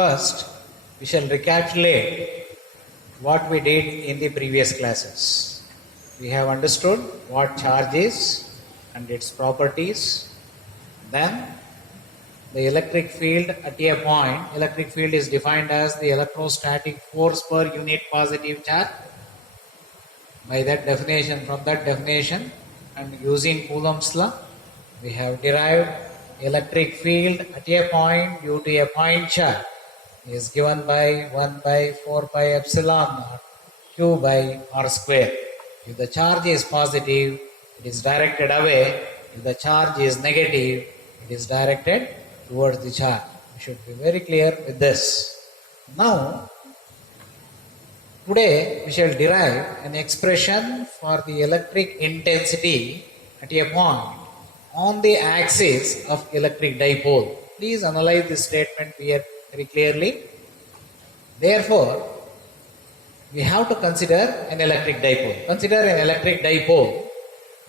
First, we shall recapitulate what we did in the previous classes. We have understood what charge is and its properties. Then, the electric field at a point, electric field is defined as the electrostatic force per unit positive charge. By that definition, from that definition, and using Coulomb's law, we have derived electric field at a point due to a point charge is given by 1 by 4 pi epsilon naught q by r square. If the charge is positive, it is directed away. If the charge is negative, it is directed towards the charge. We should be very clear with this. Now, today we shall derive an expression for the electric intensity at a point on the axis of electric dipole. Please analyze this statement here very clearly. Therefore, we have to consider an electric dipole. Consider an electric dipole.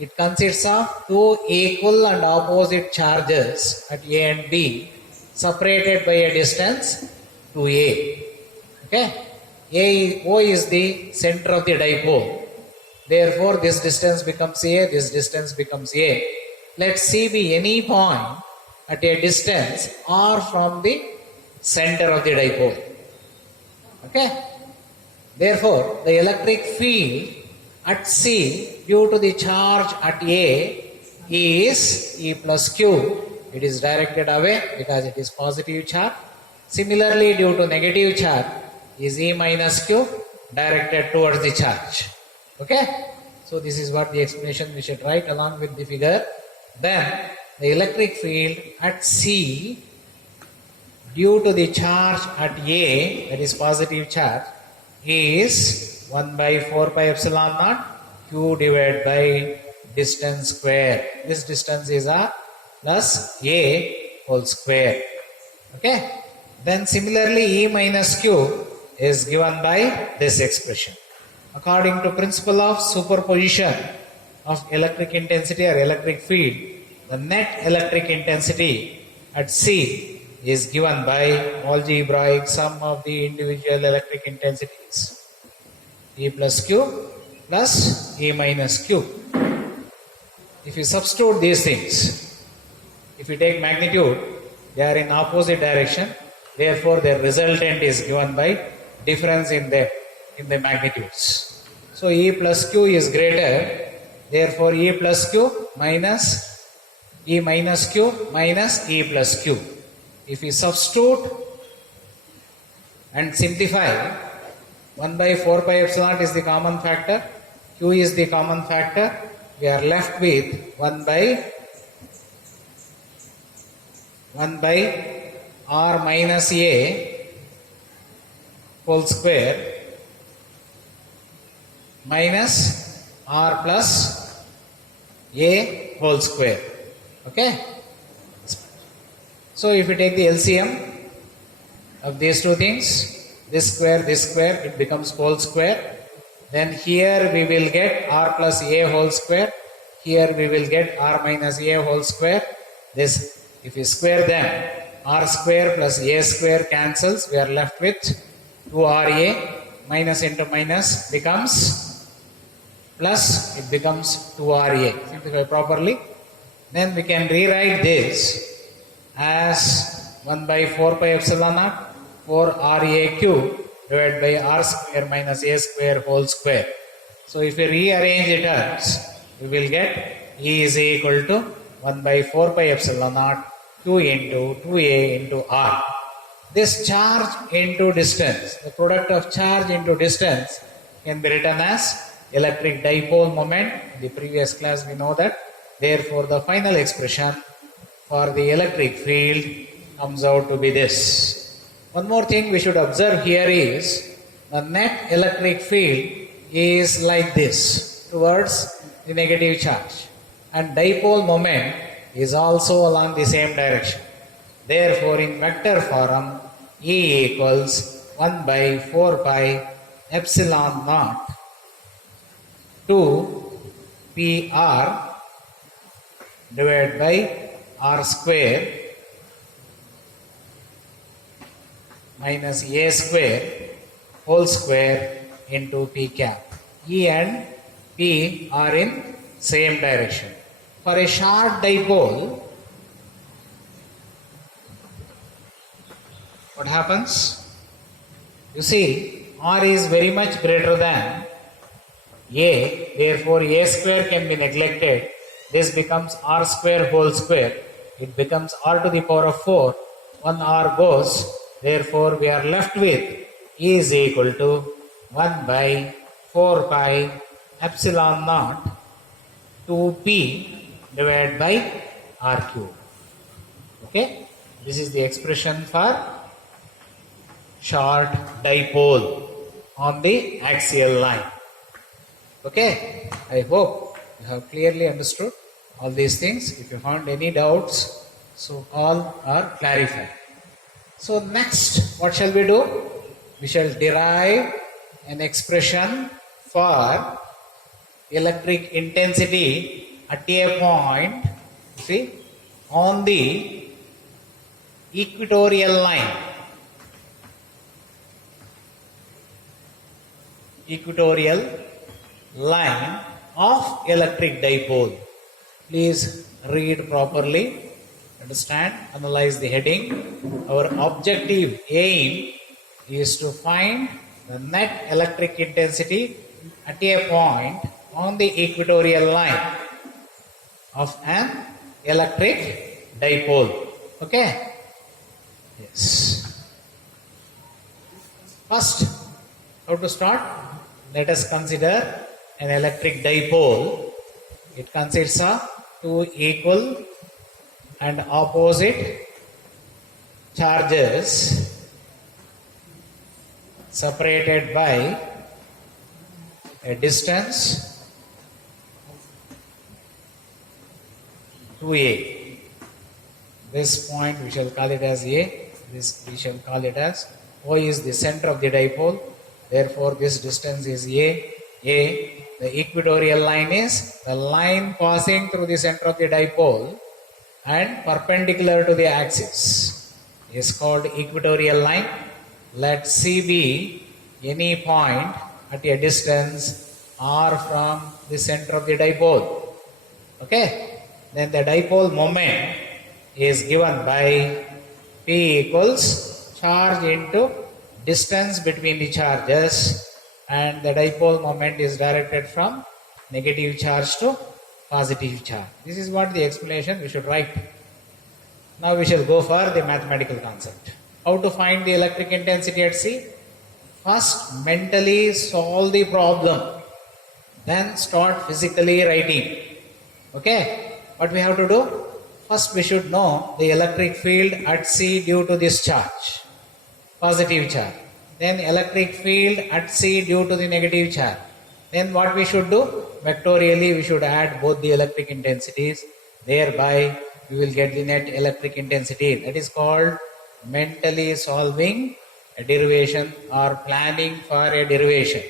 It consists of two equal and opposite charges at A and B separated by a distance 2a. Okay? O is the center of the dipole. Therefore, this distance becomes A, this distance becomes A. Let C be any point at a distance r from the center of the dipole. Okay? Therefore, the electric field at C due to the charge at A is E plus Q. It is directed away because it is positive charge. Similarly, due to negative charge is E minus Q directed towards the charge. Okay? So, this is what the explanation we should write along with the figure. Then, the electric field at C due to the charge at A, that is positive charge, is 1 by 4 pi epsilon naught Q divided by distance square. This distance is R plus A whole square. Okay? Then similarly, E minus Q is given by this expression. According to principle of superposition of electric intensity or electric field, the net electric intensity at C is given by algebraic sum of the individual electric intensities. E plus Q plus E minus Q. If you substitute these things, if you take magnitude, they are in opposite direction. Therefore, their resultant is given by difference in the magnitudes. So, E plus Q is greater. Therefore, E plus Q minus E minus Q minus E plus Q. If we substitute and simplify, 1 by 4 pi epsilon is the common factor, Q is the common factor, we are left with 1 by R minus A whole square minus R plus A whole square. Okay? So, if you take the LCM of these two things, this square, it becomes whole square. Then here we will get R plus A whole square. Here we will get R minus A whole square. This, if you square them, R square plus A square cancels. We are left with 2RA. Minus into minus becomes plus. It becomes 2RA. Simplify properly. Then we can rewrite this as 1 by 4 pi epsilon naught 4 RA cube divided by R square minus A square whole square. So, if we rearrange the terms, we will get E is equal to 1 by 4 pi epsilon naught Q into 2A into R. This charge into distance, the product of charge into distance can be written as electric dipole moment. In the previous class we know that. Therefore, the final expression for the electric field comes out to be this. One more thing we should observe here is the net electric field is like this towards the negative charge, and dipole moment is also along the same direction. Therefore, in vector form, E equals 1 by 4 pi epsilon naught to PR divided by R square minus A square whole square into P cap. E and P are in same direction. For a short dipole, what happens? You see, R is very much greater than A, therefore A square can be neglected. This becomes R square whole square. It becomes R to the power of 4. 1 R goes, therefore we are left with E is equal to 1 by 4 pi epsilon naught 2P divided by R cube. Okay, this is the expression for short dipole on the axial line. Okay, I hope you have clearly understood all these things. If you found any doubts, so all are clarified. So next, what shall we do? We shall derive an expression for electric intensity at a point, see, on the equatorial line. Equatorial line of electric dipole. Please read properly, understand, analyze the heading. Our objective aim is to find the net electric intensity at a point on the equatorial line of an electric dipole. Okay? Yes. First, how to start? Let us consider an electric dipole. It consists of two equal and opposite charges separated by a distance 2a. This point we shall call it as A, this we shall call it as O is the center of the dipole. Therefore, this distance is A. The equatorial line is the line passing through the center of the dipole and perpendicular to the axis is called equatorial line. Let C be any point at a distance r from the center of the dipole. Okay? Then the dipole moment is given by P equals charge into distance between the charges, and the dipole moment is directed from negative charge to positive charge. This is what the explanation we should write. Now we shall go for the mathematical concept. How to find the electric intensity at C? First, mentally solve the problem. Then start physically writing. Okay? What we have to do? First we should know the electric field at C due to this charge. Positive charge. Then electric field at C due to the negative charge. Then what we should do? Vectorially we should add both the electric intensities. Thereby we will get the net electric intensity. That is called mentally solving a derivation or planning for a derivation.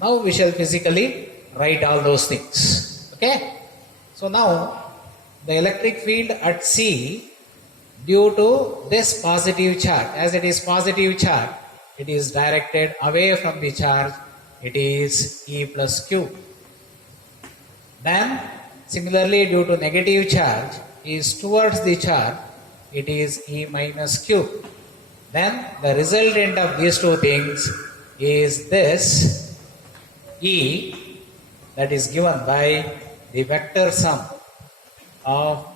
Now we shall physically write all those things. Okay? So now the electric field at C due to this positive charge, as it is positive charge, it is directed away from the charge, it is E plus Q. Then similarly due to negative charge is towards the charge, it is E minus Q. Then the resultant of these two things is this E, that is given by the vector sum of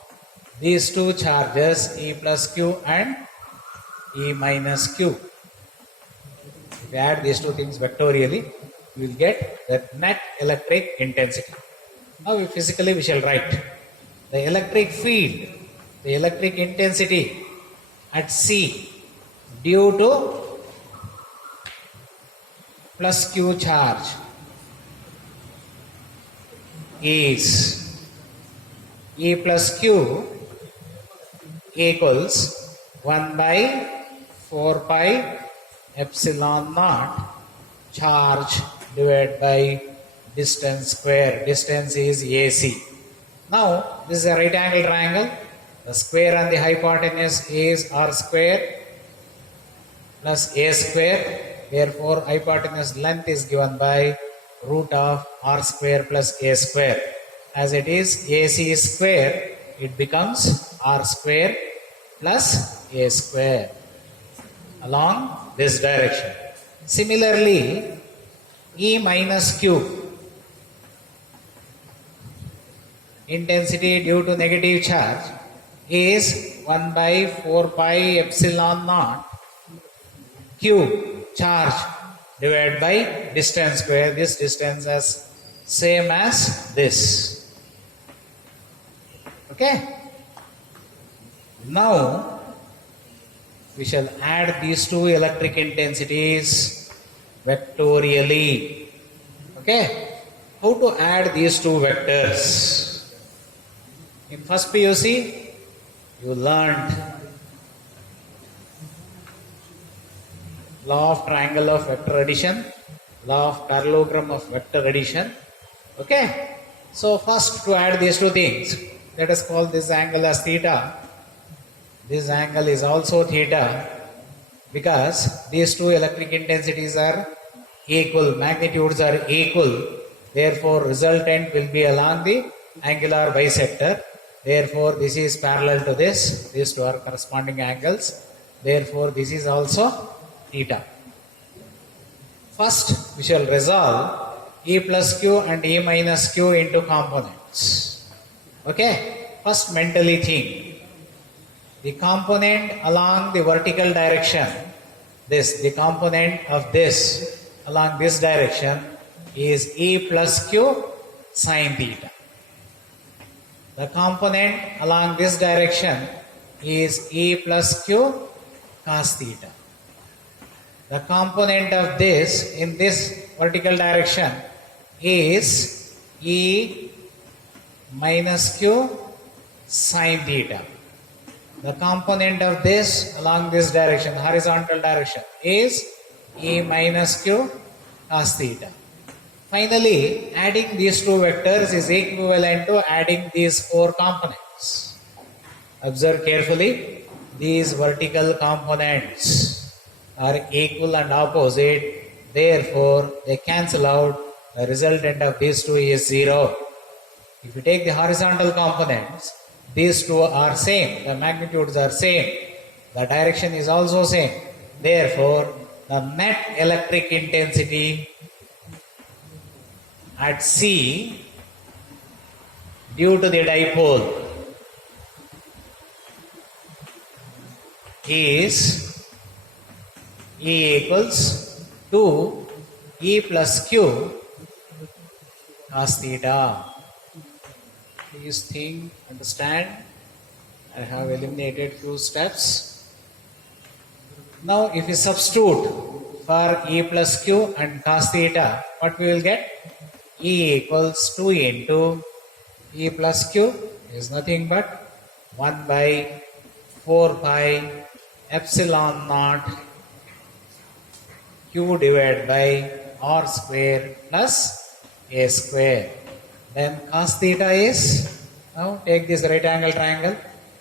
these two charges E plus Q and E minus Q. If we add these two things vectorially, we will get the net electric intensity. Now physically we shall write the electric field, the electric intensity at C due to plus Q charge is E plus Q equals 1 by 4 pi epsilon naught charge divided by distance square. Distance is AC. Now this is a right angle triangle. The square on the hypotenuse is R square. plus a square. Therefore, hypotenuse length is given by root of r square plus a square. As it is ac square, it becomes r square plus a square along this direction. Similarly, E minus Q, intensity due to negative charge, is 1 by 4 pi epsilon naught Q charge divided by distance square. This distance is same as this. Okay. Now we shall add these two electric intensities vectorially. Okay. How to add these two vectors? In first PUC, you learned law of triangle of vector addition, law of parallelogram of vector addition. Okay. So first, to add these two things, let us call this angle as theta. This angle is also theta because these two electric intensities are equal, magnitudes are equal. Therefore, resultant will be along the angular bisector. Therefore, this is parallel to this. These two are corresponding angles. Therefore, this is also theta. First, we shall resolve E plus Q and E minus Q into components. Okay. First, mentally think. The component along the vertical direction, the component of this along this direction is E plus Q sine theta. The component along this direction is E plus Q cos theta. The component of this in this vertical direction is E minus Q sine theta. The component of this along this direction, horizontal direction, is E minus Q cos theta. Finally, adding these two vectors is equivalent to adding these four components. Observe carefully, these vertical components are equal and opposite, therefore they cancel out. The resultant of these two is 0. If you take the horizontal components, these two are same, the magnitudes are same, the direction is also same. Therefore, the net electric intensity at C due to the dipole is E equals 2 E plus Q cos theta. Please think, understand. I have eliminated few steps. Now, if we substitute for E plus Q and cos theta, what we will get? E equals 2 into E plus Q is nothing but 1 by 4 pi epsilon naught Q divided by R square plus A square. Then cos theta is, now take this right angle triangle,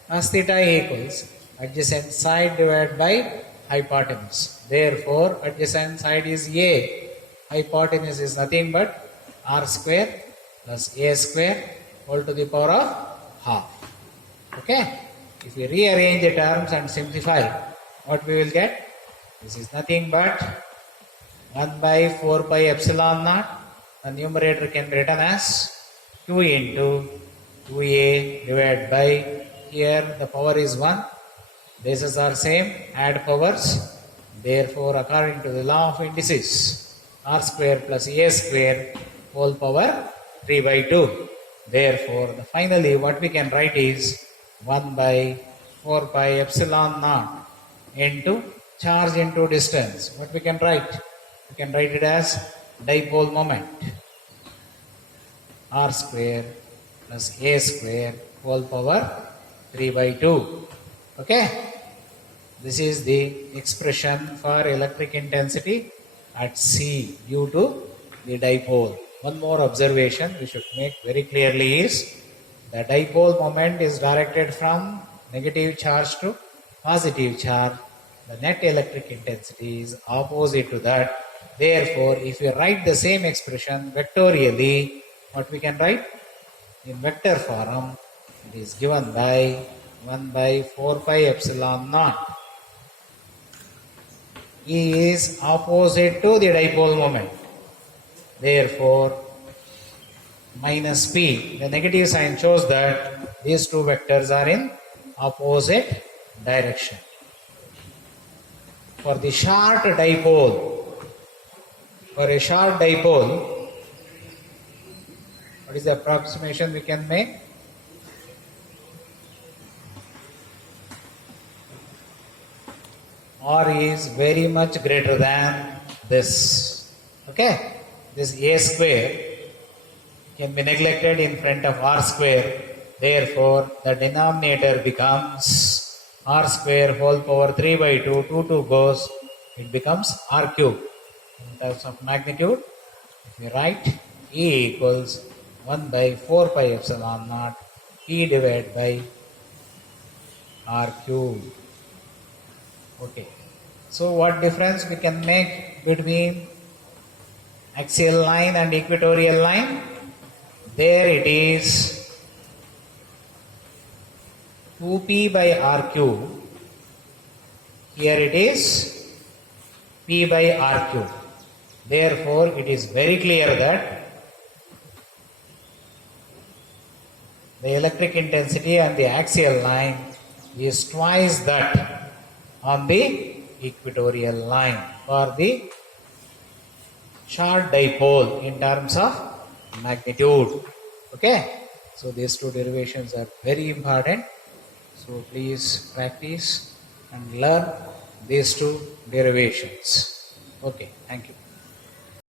cos theta equals adjacent side divided by hypotenuse. Therefore, adjacent side is A, hypotenuse is nothing but R square plus A square whole to the power of half. Okay. If we rearrange the terms and simplify, what we will get? This is nothing but 1 by 4 pi epsilon naught. The numerator can be written as Q into 2A divided by, here the power is 1, bases are same, add powers. Therefore, according to the law of indices, R square plus A square whole power 3 by 2. Therefore, finally what we can write is 1 by 4 pi epsilon naught into charge into distance. What we can write? We can write it as dipole moment. R square plus A square whole power 3 by 2. Okay. This is the expression for electric intensity at C due to the dipole. One more observation we should make very clearly is the dipole moment is directed from negative charge to positive charge. the net electric intensity is opposite to that. Therefore, if we write the same expression vectorially, what we can write? In vector form, it is given by 1 by 4 pi epsilon naught. E is opposite to the dipole moment. Therefore, minus P, the negative sign shows that these two vectors are in opposite direction. For the short dipole, what is the approximation we can make? R is very much greater than this. Okay? This A square can be neglected in front of R square. Therefore, the denominator becomes R square whole power 3 by 2. 2 goes, it becomes R cube. In terms of magnitude, if we write E equals 1 by 4 pi epsilon naught P divided by R cube. Okay. So what difference we can make between axial line and equatorial line? There it is 2p by r cube. Here it is p by r cube. Therefore, it is very clear that the electric intensity on the axial line is twice that on the equatorial line for the short dipole in terms of magnitude. Okay, so these two derivations are very important. So please practice and learn these two derivations. Okay, thank you.